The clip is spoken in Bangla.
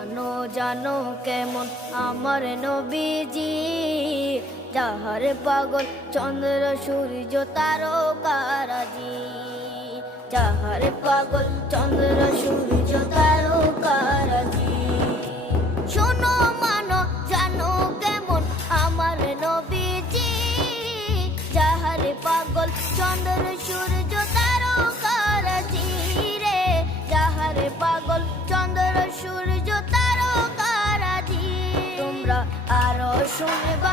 জানো জানো কেমন আমার নবীজি, যাহার পাগল চন্দ্র সূর্য তারকারাজি, যাহার পাগল চন্দ্র সূর্য তারকারাজি। শোনো মানো জানো কেমন আমার নবীজি, যাহার পাগল চন্দ্র সূর্য তারকারাজি রে, যাহার পাগল চন্দ্র সূর্য তারকারাজি। তোমরা আরো শুনবা